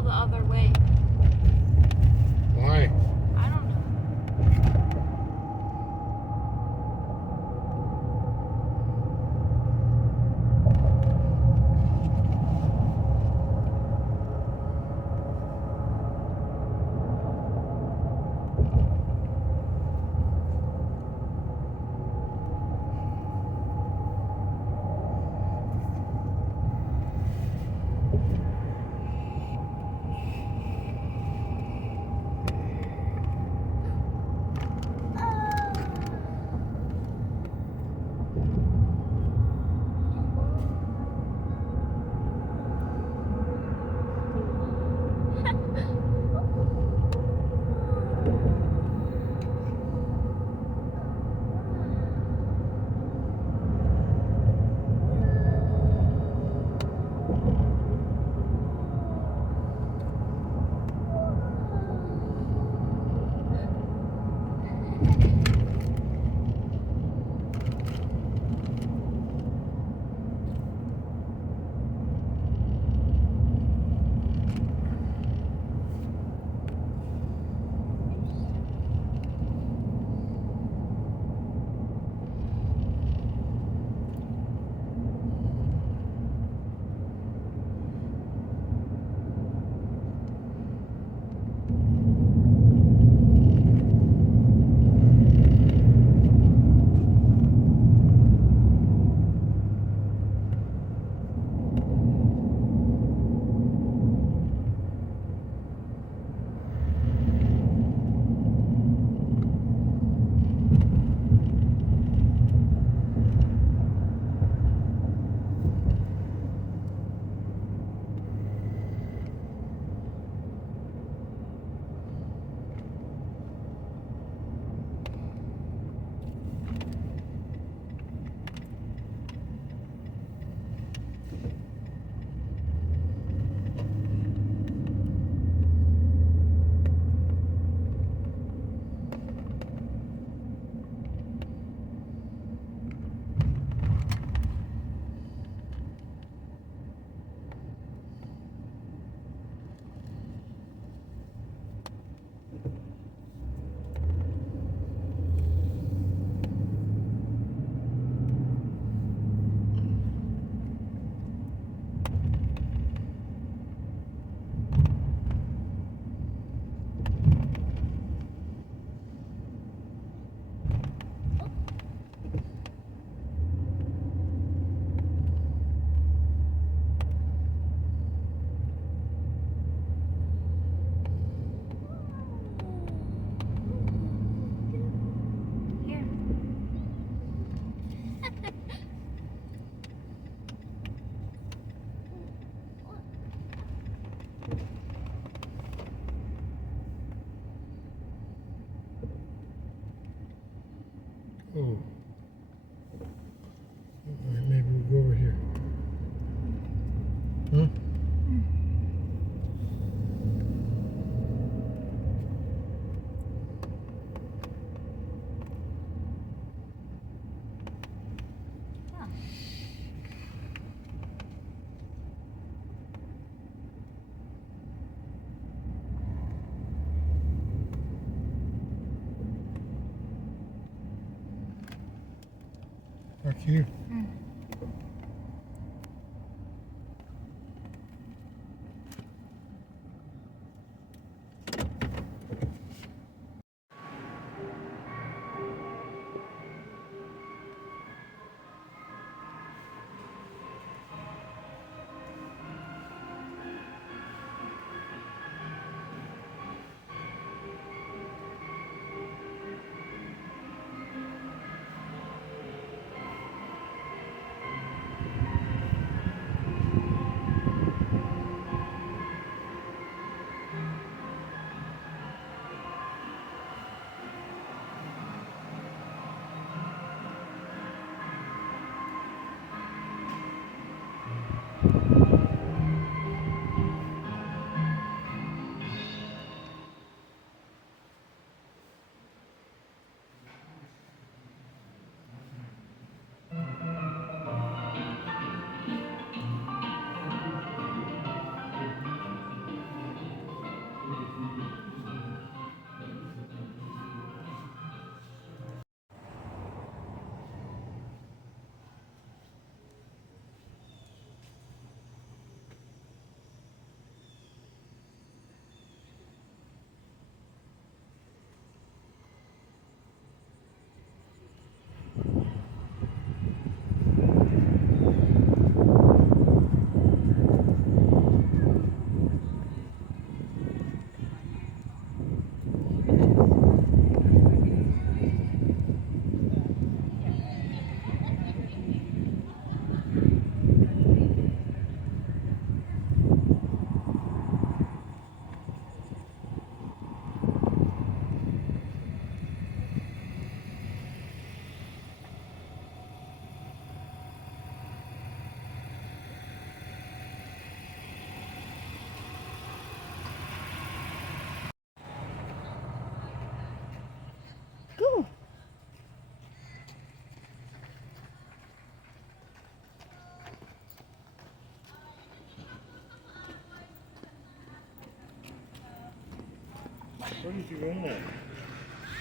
go the other way. Why? I don't know. Oh. All right, maybe we'll go over here. Huh? Back here. What did you want?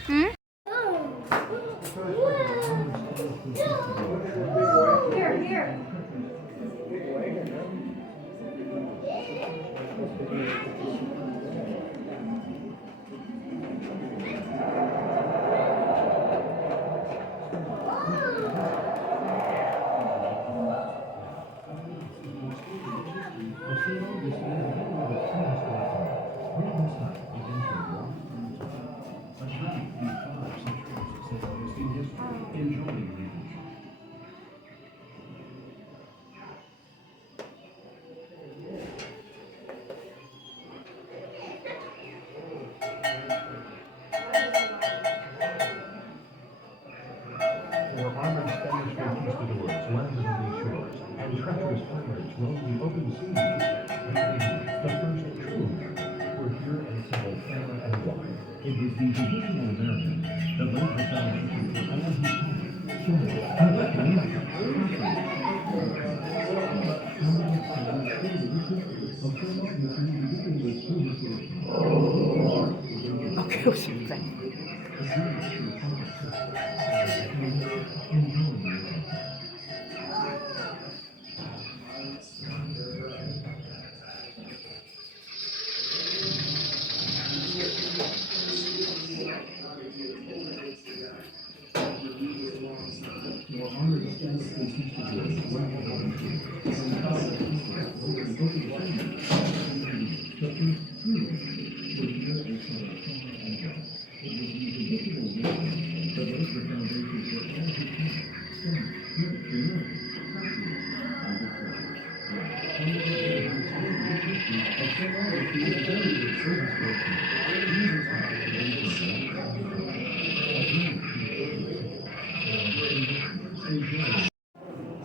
Hmm? Here, here. For armored Spanish conquistadors landed on these shores, and treacherous pirates roamed the open seas, the first true Americans were here and settled far and wide. It was the traditional American that laid the foundation for all who Okay, 오십니다.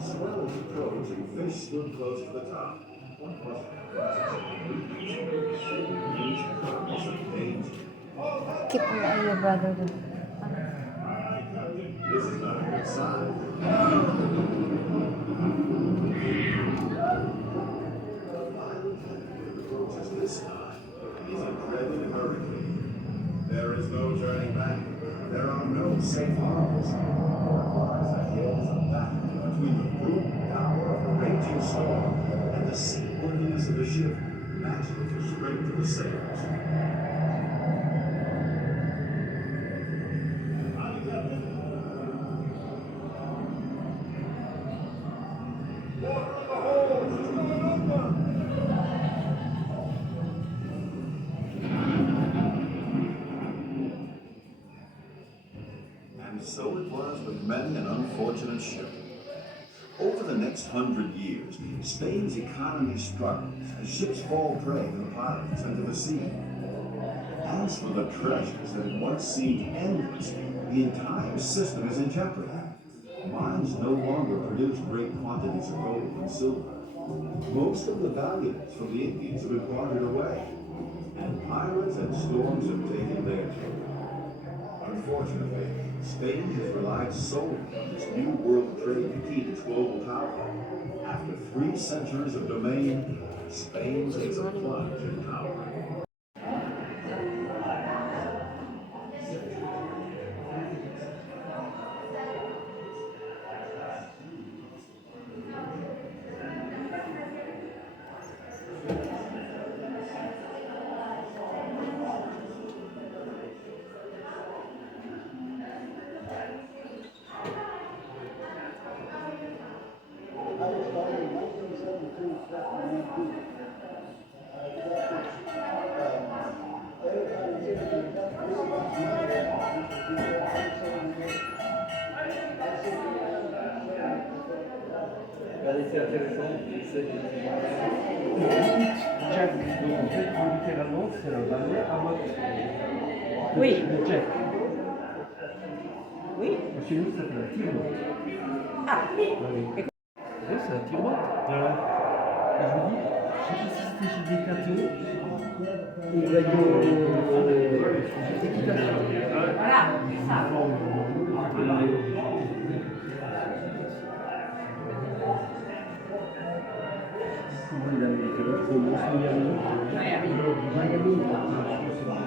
Swells approach and fish stood close to the top. What was it? Keep an eye on your brother. This is not a good sign. Approaches this time. He's a dreaded hurricane. There is no turning back. There are no safe harbors. What lies ahead is a battle between the brutal power of a raging storm and the seaworthiness of the ship, matched with the strength of the sailors. And so it was with many an unfortunate ship. Over the next 100 years, Spain's economy struggles as ships fall prey to the pirates and to the sea. As for the treasures that had once seemed endless, the entire system is in jeopardy. Mines no longer produce great quantities of gold and silver. Most of the valuables from the Indians have been quartered away, and pirates and storms have taken their toll. Unfortunately, Spain has relied solely on this new world trade to keep its global power. After 3 centuries of domain, Spain takes a plunge in power. C'est intéressant, c'est Jack. Donc en fait, littéralement, c'est un balai à motte. Oui. Le Jack. Oui. Chez nous, ça s'appelle un tire-motte. Ah, oui. Oui. C'est un tire-motte. Voilà. Et je vous dis, je sais pas si c'était chez Decathlon ou Radio Équitation. Voilà, c'est ça. Vous l'avez fait, c'est le Miami.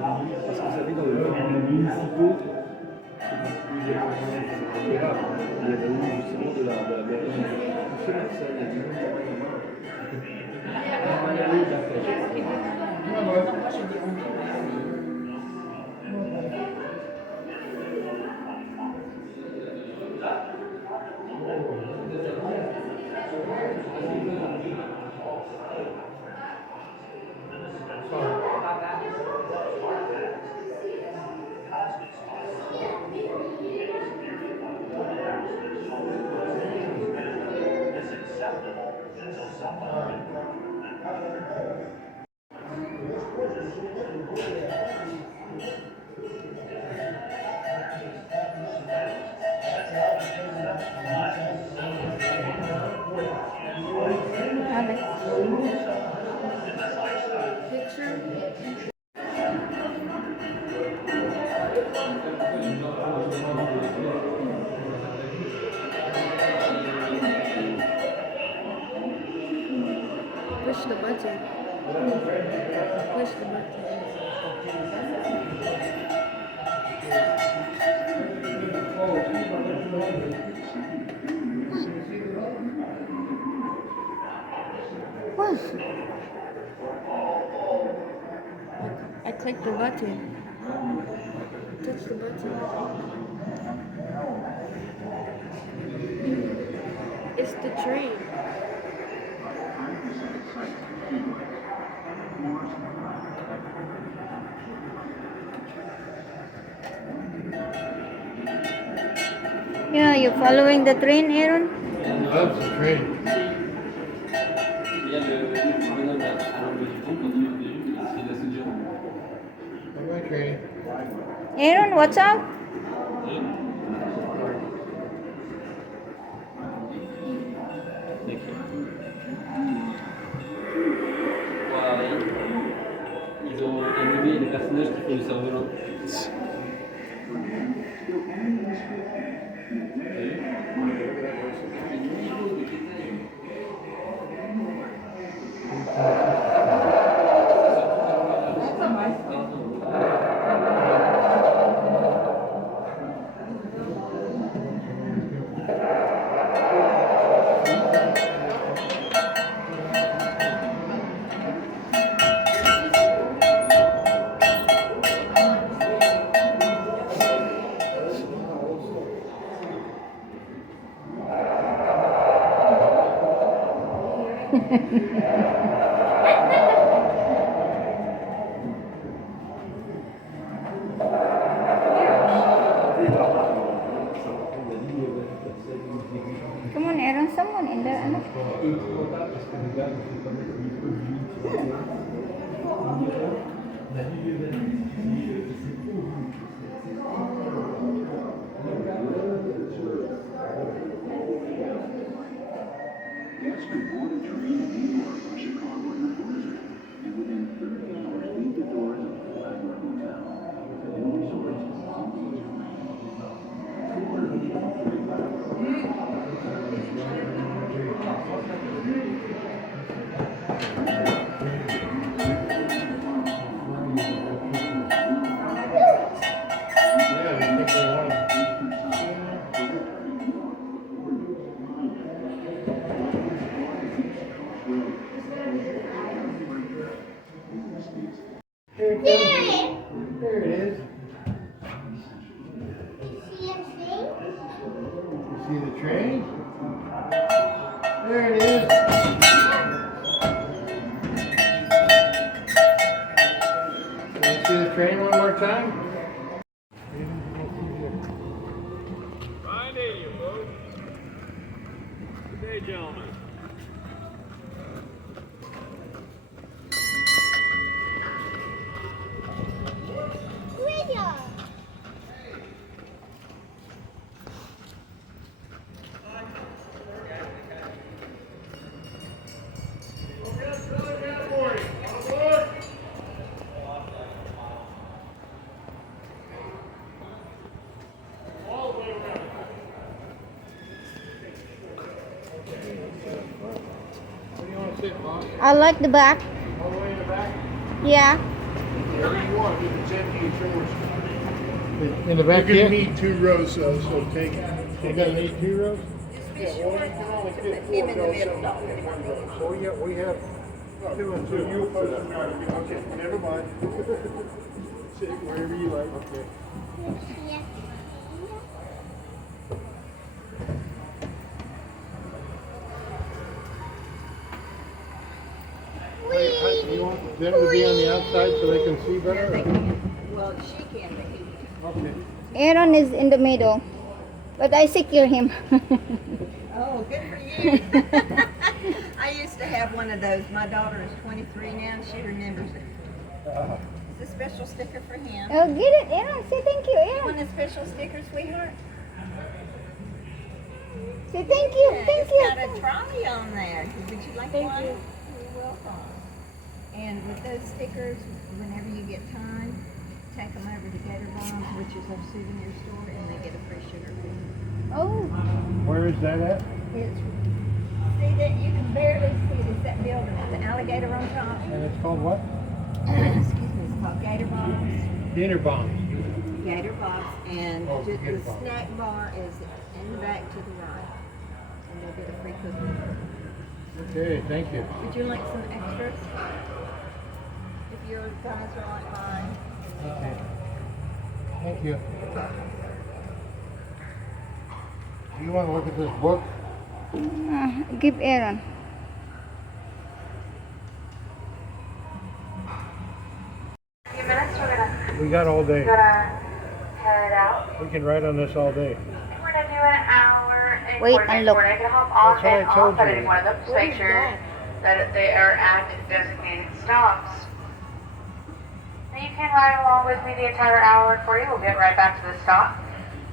Parce que vous savez, dans le parc municipaux, il y a le nom justement de la mairie. Je sais pas ça, il y a du monde Push the button. Push the button. What? I clicked the button. Touch the button. It's the train. Yeah, you following the train, Aaron? He loves the train. Il y a le bonhomme à l'angle du pont quand il est venu, c'est la soudure. Bye-bye, train. Aaron, what's up? Ils ont animé les personnages qui font du cerf-volant. Come on, Aaron, someone in there. Ano? There it is. There it is. You see the train? There it is. Can you see the train one more time? Fine day, you folks. Good day, gentlemen. Where do you want to sit, boss? I like the back. All the way in the back? Yeah. Whatever you want, if it's empty, it's yours. In the back You're here? gonna need 2 rows, so take it. We're gonna need 2 rows? Yeah, well, you can only fit 4 rows in one row. Oh, yeah, we have 2 and 2. So you oppose it, okay, never mind. Sit wherever you like. Okay. You want them to be on the outside so they can see better? Well, she can, but he Okay. Aaron is in the middle, but I secure him. Oh, good for you. I used to have one of those. My daughter is 23 now, and she remembers it. It's a special sticker for him. Oh, get it, Aaron. Say thank you, Want Aaron. a special sticker, sweetheart? Say thank you, Yeah, thank it's got you. a trolley on there. Would you like Thank one? you. You're welcome. And with those stickers, whenever you get time, take them over to Gator Bombs, which is a souvenir store, and they get a free sugar free. Oh, Where is that at? It's, see that you can barely see it. It's that building with the alligator on top. And it's called what? Excuse me, it's called Gator Bombs. Dinner bombs. Gator Bombs, and Oh, just Gator the Bombs. snack bar is in the back to the right. And they'll get a free cookie. Okay, thank you. Would you like some extras? If your guys are like mine. Okay. Thank you. Do you want to look at this book? give Aaron. Few minutes, We got all day. we're gonna head out. We can write on this all day. We're gonna do an hour and Wait, 40 and minutes. look. We're gonna get hop on That's what I and told off at you. any one of them. Just make sure that they are at designated stops. Now you can ride along with me the entire hour and 40. We'll get right back to the stop.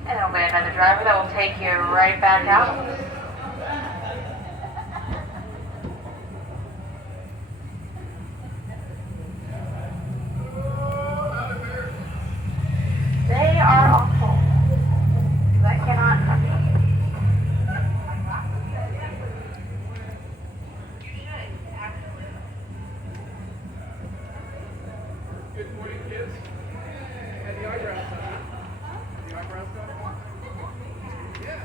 And there'll be another driver that will take you right back out. They are awful. I cannot. Good morning, kids. And the eyebrows done. The eyebrows done? Yes.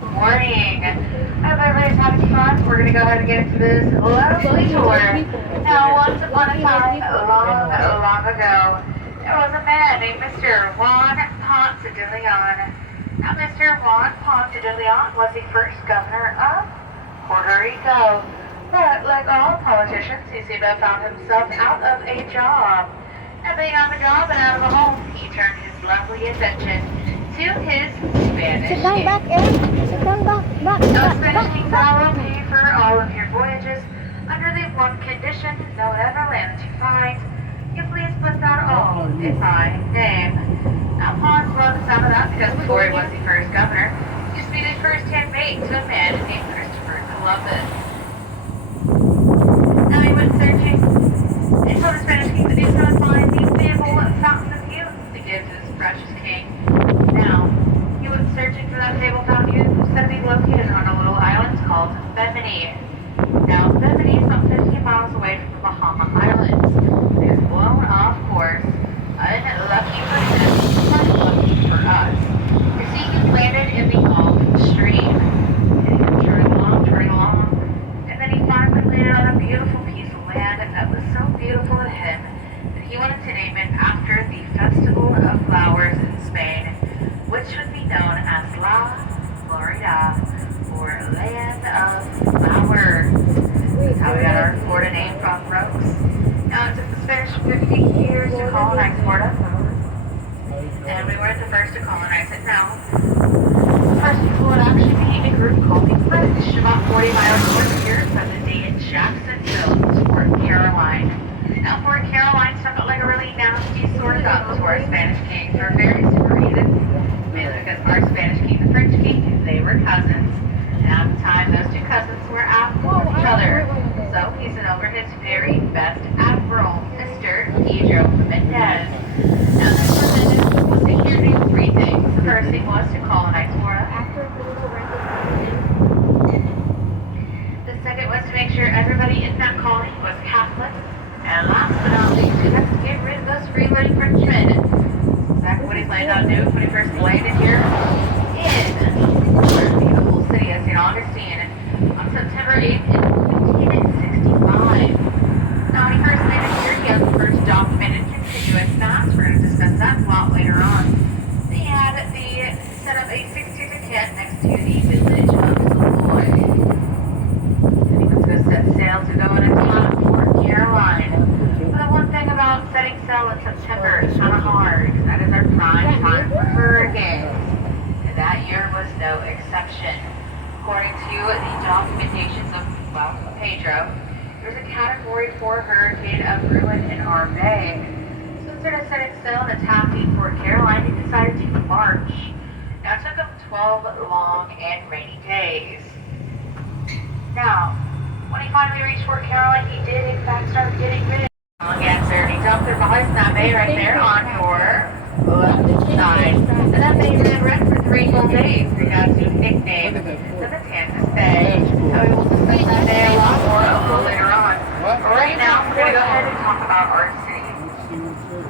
Morning. I hope everybody's having fun. We're going to go ahead and get into this lovely tour. Now, once upon a time, long ago, there was a man named Mr. Juan Ponce de Leon. Now, Mr. Juan Ponce de Leon was the first governor of Puerto Rico. But like all politicians, he seemed to have found himself out of a job. And being out of a job and out of a home, he turned his lovely attention to his Spanish Sit down king. back, Aaron. Sit down back, back, Now, back, Spanish back, King back. will pay for all of your voyages under the one condition: that whatever land you find, you please put that all in my name. Now, Ponce loved the sound of that because before he was the first governor, he used to be the first handmaid to a man named Christopher Columbus. Now he went searching and told the Spanish king that he was going to find the beautiful fountain of youth to give to his precious king. Now, he went searching for that fabled fountain of youth, which was going to be located on a little island called Bimini. Now, Bimini is about 15 miles away from the Bahama Islands. It is blown off course. Unlucky for him, unlucky for us. You see, he landed in the Gulf Stream. And he kept turning along, and then he finally landed on a beautiful piece of land that was so beautiful to him that he wanted to name it after the Festival of Flowers in Spain, which would be known as La Florida, or Land of Flowers. That's how we got our Florida name from, folks. Now, it took the Spanish 50 years to colonize Florida, and we weren't the first to colonize it. Now, the first people would actually be a group called the French, about 40 miles north here, present-day Jacksonville, Fort Caroline. Now, Fort Caroline stuck out like a really nasty sore thumb to our Spanish king for very simple reasons. Mainly because our Spanish king and the French king, they were cousins. And at the time, those two cousins were at war with each other. So he sent over his very best admiral, Mr. Pedro Mendez. Now, Mr. Mendez was here to do 3 things. The first thing was to colonize Florida. 12 long and rainy days. Now, when he finally reached Fort Caroline, he did in fact start getting rid of yes, sir. He dumped their bodies in that bay right there on your left side. And that bay ran red for 3 full days. They got to nickname the Matanzas Bay. So we will discuss that day a lot more a little later on. But right now, we're going to go ahead and talk about Art City.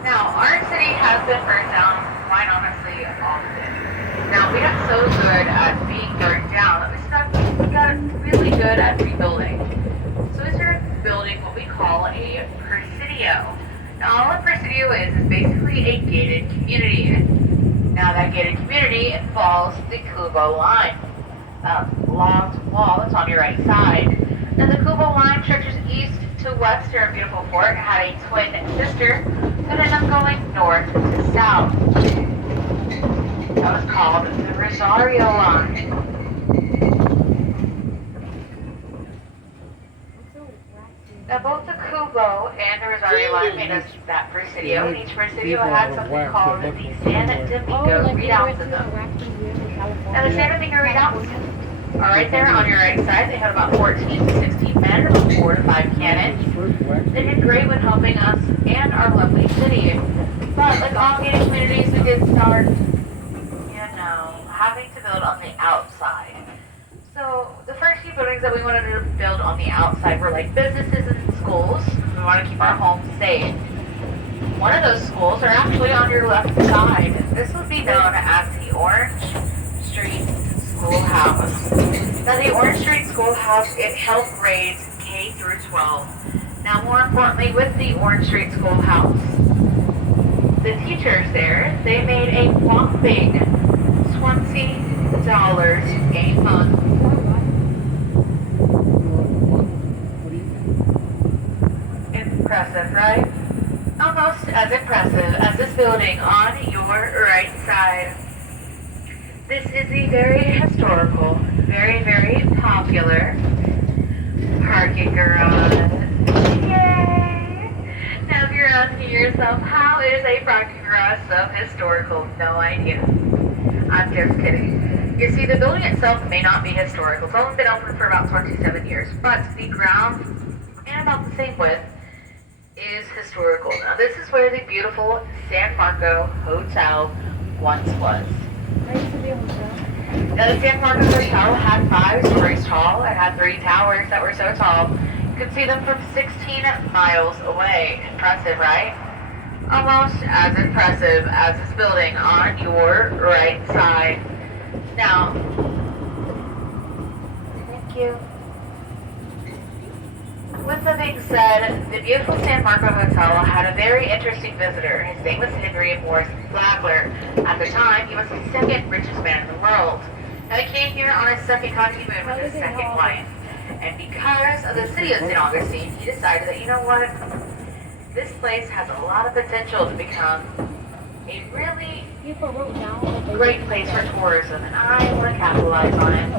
Now, Art City has been burnt down, quite honestly, often. Now, we got so good at being burnt down that we got really good at rebuilding. So we started building what we call a Presidio. Now, all a Presidio is basically a gated community. Now, that gated community involves the Kubo line, a logged wall that's on your right side. Now, the Kubo line stretches east to west here in beautiful Fort. It had a twin sister that ended up going north to south. That was called the Rosario line. Now, both the Kubo and the Rosario line made us that Presidio, and each Presidio had something called the San Domingo readouts in them. Now, the San Domingo readouts are right there on your right side. They had about 14 to 16 men, about 4 to 5 cannons. They did great when helping us and our lovely city. But like all gated communities, we did start, having to build on the outside. So the first few buildings that we wanted to build on the outside were like businesses and schools. We want to keep our homes safe. One of those schools are actually on your left side. This would be known as the Orange Street Schoolhouse. Now the Orange Street Schoolhouse, it helped grades K through 12. Now more importantly, with the Orange Street Schoolhouse, the teachers there, they made a whopping $20 a month. Impressive, right? Almost as impressive as this building on your right side. This is the very historical, very, very popular parking garage. Yay! Now if you're asking yourself, how is a parking garage so historical? No idea. I'm just kidding. You see, the building itself may not be historical. It's only been open for about 27 years, but the ground, and about the same width, is historical. Now this is where the beautiful San Marco Hotel once was. Now the San Marco Hotel had 5 stories tall. It had 3 towers that were so tall you could see them from 16 miles away. Impressive, right? Almost as impressive as this building on your right side. Now, thank you. With that being said, the beautiful San Marco Hotel had a very interesting visitor. His name was Henry Morris Flagler. At the time, he was the 2nd richest man in the world. Now, he came here on his 2nd honeymoon with his 2nd wife. And because of the city of St. Augustine, he decided that, you know what, this place has a lot of potential to become a really great place for tourism, and I want to capitalize on it.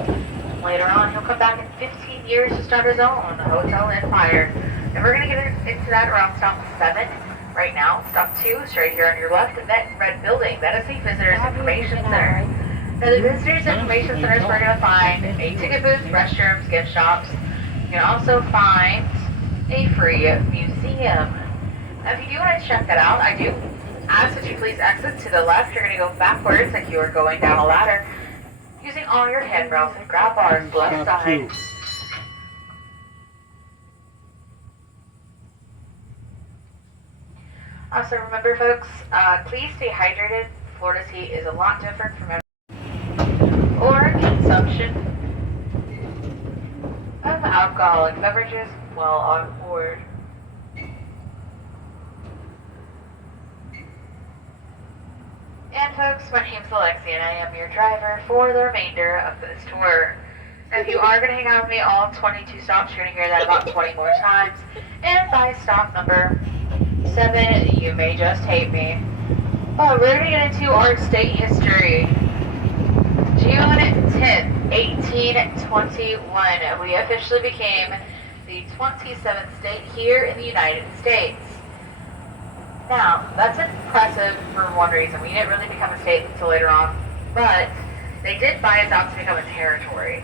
Later on, he'll come back in 15 years to start his own hotel empire. And we're going to get into that around stop 7 right now. Stop 2 is right here on your left, and that red building, that is the Visitors Information Center. Now the Visitors Information Center is where we're going to find a ticket booth, restrooms, gift shops. You can also find a free museum. Now if you do want to check that out, I do ask that you please exit to the left. You're going to go backwards like you are going down a ladder, using all your handrails and grab bars left side. Also remember folks, please stay hydrated. Florida's heat is a lot different from or consumption of alcoholic beverages while on board. And folks, my name's Alexia and I am your driver for the remainder of this tour. Now, if you are going to hang out with me all 22 stops, you're going to hear that about 20 more times. And by stop number 7, you may just hate me. Oh, we're going to get into our state history. June 10th, 1821, we officially became the 27th state here in the United States. Now, that's impressive for one reason. We didn't really become a state until later on, but They did buy us out to become a territory.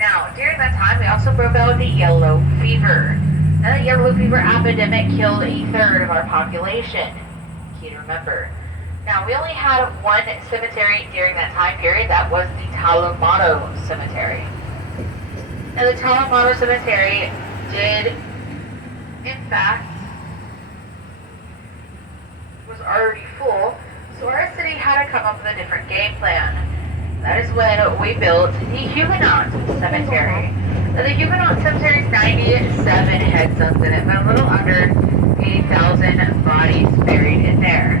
Now, during that time, we also broke out the yellow fever. Now, the yellow fever epidemic killed a third of our population. Key to remember. Now, we only had one cemetery during that time period. That was the Talamato Cemetery. Now, the Talamato Cemetery did, in fact, was already full, so our city had to come up with a different game plan. That is when we built the Huguenot Cemetery. Now, the Huguenot Cemetery is 97 headstones in it, but a little under 8,000 bodies buried in there.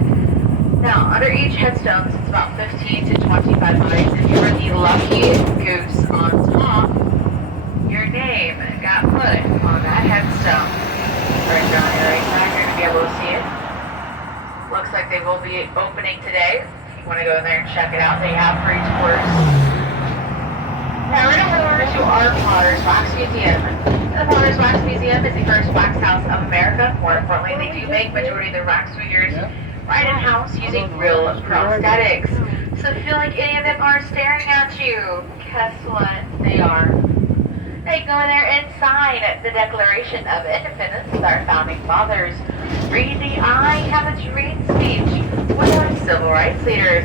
Now, under each headstone sits about 15 to 25 bodies. If you were the lucky goose on top, your name got put on that headstone. Right down here, right side, you're going to be able to see it. Looks like they will be opening today. If you want to go in there and check it out, they have free tours. Now, we're going to go over to our Potter's Wax Museum. The Potter's Wax Museum is the first wax house of America. More importantly, they do make majority of their wax figures right in-house using real prosthetics. So if you feel like any of them are staring at you, guess what? They are. They go in there and sign the Declaration of Independence with our founding fathers. Read the I Have a Dream speech with our civil rights leaders.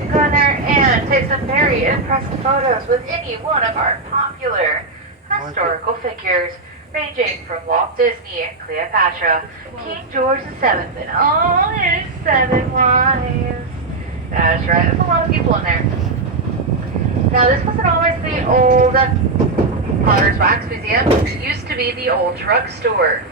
You go in there and take some very impressive photos with any one of our popular historical figures, ranging from Walt Disney, Cleopatra, King George VII, and all his 7 wives. That's right, there's a lot of people in there. Now, this wasn't always the old Potter's Wax Museum. It used to be the old drugstore.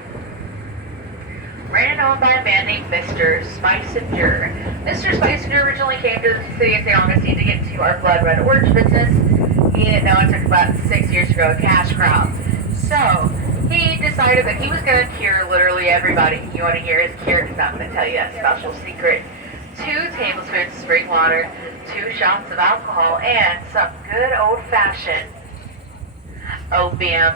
Ran and owned by a man named Mr. Spicinger. Mr. Spicinger originally came to the city of St. Augustine to get into our blood red orange business. He didn't know it took about 6 years to grow a cash crop. So, he decided that he was going to cure literally everybody. You want to hear his cure? Because I'm going to tell you that special secret. 2 tablespoons of spring water, 2 shots of alcohol, and some good old-fashioned opium.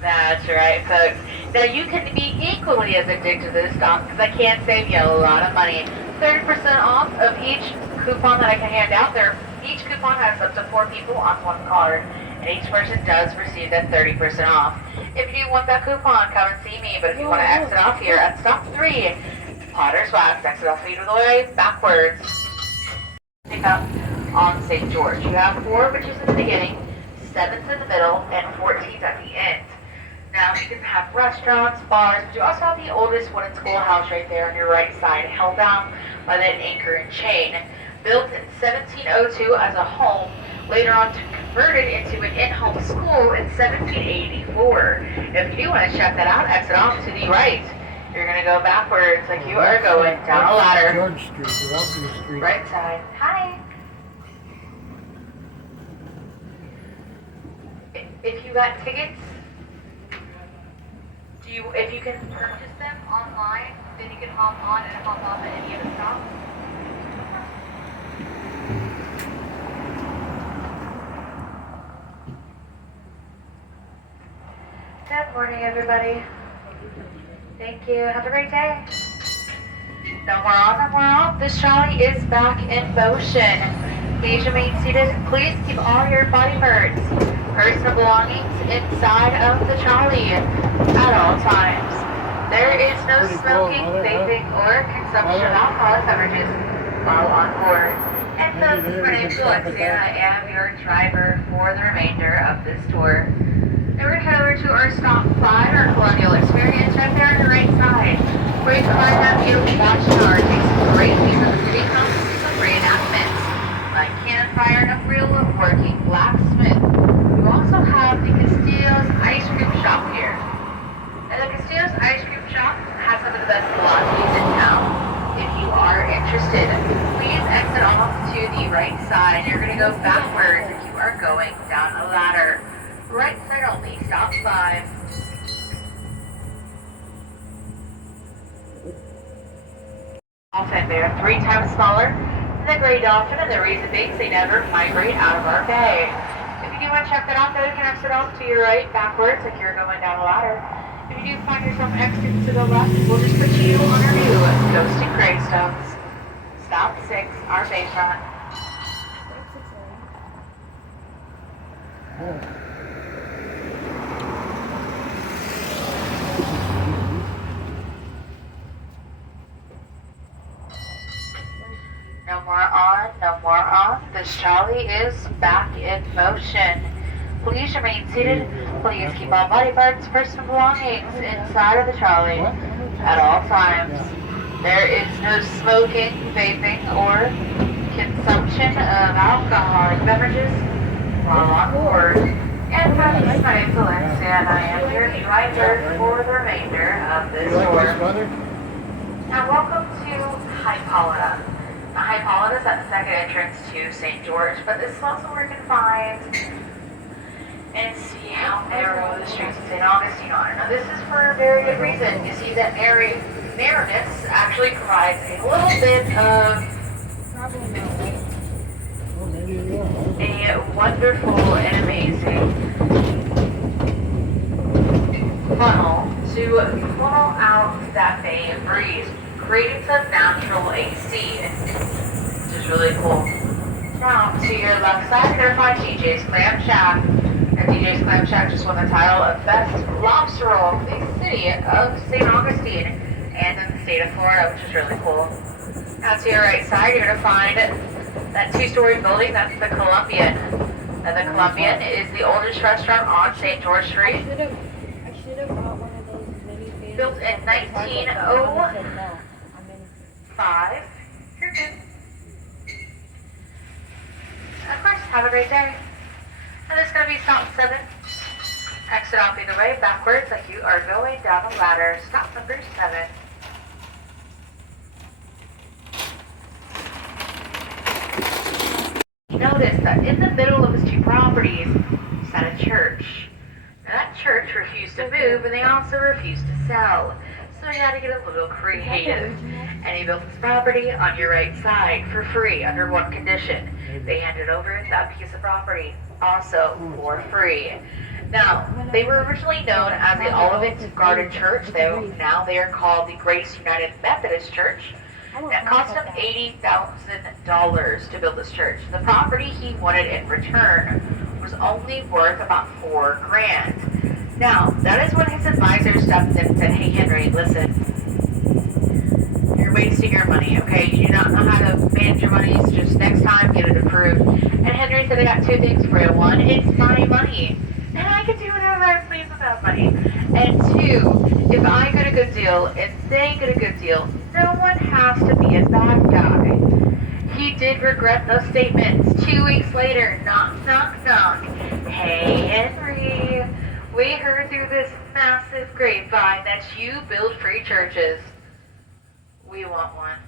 That's right, folks. Now, you can be equally as addicted to this stuff because I can save you a lot of money. 30% off of each coupon that I can hand out there. Each coupon has up to 4 people on one card, and each person does receive that 30% off. If you want that coupon, come and see me. But if you want to exit off here at stop 3, Potter's Wax, exit off either way, backwards. Pick up on St. George. You have 4 witches in the beginning, 7th in the middle, and 14th at the end. Now, you can have restaurants, bars, but you also have the oldest wooden schoolhouse right there on your right side, held down by that anchor and chain. Built in 1702 as a home, later on converted into an in-home school in 1784. If you do want to check that out, exit off to the right. You're going to go backwards like you are going down a ladder. George Street, Welcome Street. Right side. Hi. If you got tickets, if you can purchase them online, then you can hop on and hop off at any of the stops. Good morning, everybody. Thank you. Have a great day. No more on, no more off. This trolley is back in motion. Please remain seated. Please keep all your body parts, personal belongings inside of the trolley at all times. There is no smoking, vaping, or consumption of alcoholic beverages while on board. And folks, my name is Alexia. I am your driver for the remainder of this tour. Now we're going to head over to our stop 5, our Colonial Experience, right there on the right side, where you can find that beautiful watchtower. Take some great views of the city, come see some reenactments, like campfire and a real working blacksmith. You also have the Castillo's Ice Cream Shop here. And the Castillo's Ice Cream Shop has some of the best lattes in town. If you are interested, please exit off to the right side. You're going to go backwards if you are going down a ladder. Right side only, stop 5. Dolphin, they are 3 times smaller than the gray dolphin, and the reason being they never migrate out of our bay. If you do want to check that out, though, you can exit off to your right, backwards, like you're going down a ladder. If you do find yourself exiting to the left, we'll just put you on our view of Ghosting Gravestones. Stop 6, our bayfront. No more on, no more on. This trolley is back in motion. Please remain seated. Please keep all body parts, personal belongings inside of the trolley at all times. There is no smoking, vaping, or consumption of alcoholic beverages while on board. And my name is Alexia, and I am your driver for the remainder of this You like tour. this, Mother? Now, welcome to Hippolyta. Now, Hippolyta is at the second entrance to St. George, but this is also where you can find and see how narrow the streets of St. Augustine are. Now, this is for a very good reason. You see that narrowness actually provides a little bit of a wonderful and amazing funnel to funnel out that bay and breeze, creating some natural AC, which is really cool. Now, to your left side, you're going to find DJ's Clam Shack. And DJ's Clam Shack just won the title of Best Lobster Roll for the city of St. Augustine and in the state of Florida, which is really cool. Now, to your right side, you're going to find that two-story building. That's the Columbian. And the Columbian is the oldest restaurant on St. George Street. I should have bought one of those minifans. Built in 1905. You're good. Of course, have a great day. And it's going to be stop 7. Exit off either way, backwards, like you are going down the ladder. Stop number 7. Notice that in the middle of his two properties sat a church. Now that church refused to move, and they also refused to sell. So he had to get a little creative. And he built his property on your right side for free under one condition. They handed over that piece of property also for free. Now, they were originally known as the Olivet Garden Church, though now they are called the Grace United Methodist Church. That cost him $80,000 to build this church. The property he wanted in return was only worth about $4,000. Now, that is when his advisor stepped in and said, "Hey Henry, listen, you're wasting your money, okay? You do not know how to manage your money, so just next time get it approved." And Henry said, "I got two things for you. One, it's my money, and I can do whatever I please with that money. And two, if I get a good deal and they get a good deal, no one has to be a bad guy." He did regret those statements. 2 weeks later, knock, knock, knock. "Hey Henry, we heard through this massive grapevine that you build free churches. We want one."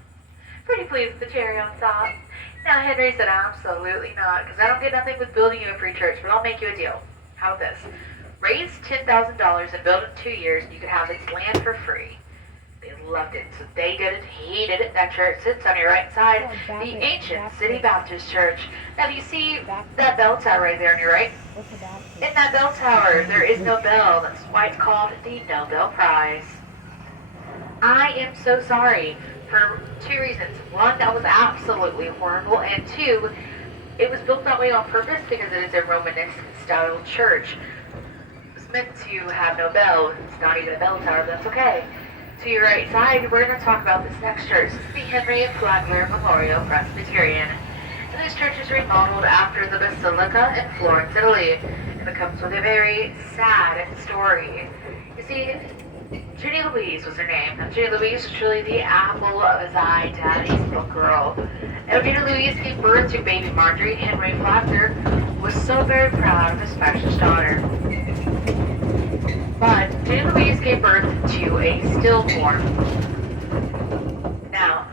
Pretty pleased with the cherry on top. Now Henry said, "Absolutely not, because I don't get nothing with building you a free church, but I'll make you a deal. How about this? Raise $10,000 and build it in 2 years, and you can have its land for free." They loved it, so they did it. He did it. That church sits on your right side, the ancient City Baptist Church. Now, do you see that bell tower right there on your right? In that bell tower, there is no bell. That's why it's called the Nobel Prize. I am so sorry for 2 reasons. One, that was absolutely horrible, and two, it was built that way on purpose because it is a Romanesque style church. It was meant to have no bell. It's not even a bell tower, but that's okay. To your right side, we're going to talk about this next church. This is the Henry Flagler Memorial Presbyterian. And this church is remodeled after the Basilica in Florence, Italy. And it comes with a very sad story. You see, Ginny Louise was her name. Now, Ginny Louise was truly the apple of his eye, daddy's little girl. And when Ginny Louise gave birth to baby Marjorie, Henry Flagler was so very proud of his precious daughter. But Ginny Louise gave birth to a stillborn. Now,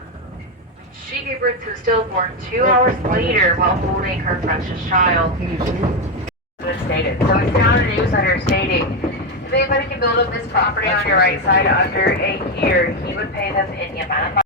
she gave birth to a stillborn 2 hours later while holding her precious child. It's stated. So it's now in a newsletter stating, if anybody can build up this property on your right side under a year, he would pay them any amount of money.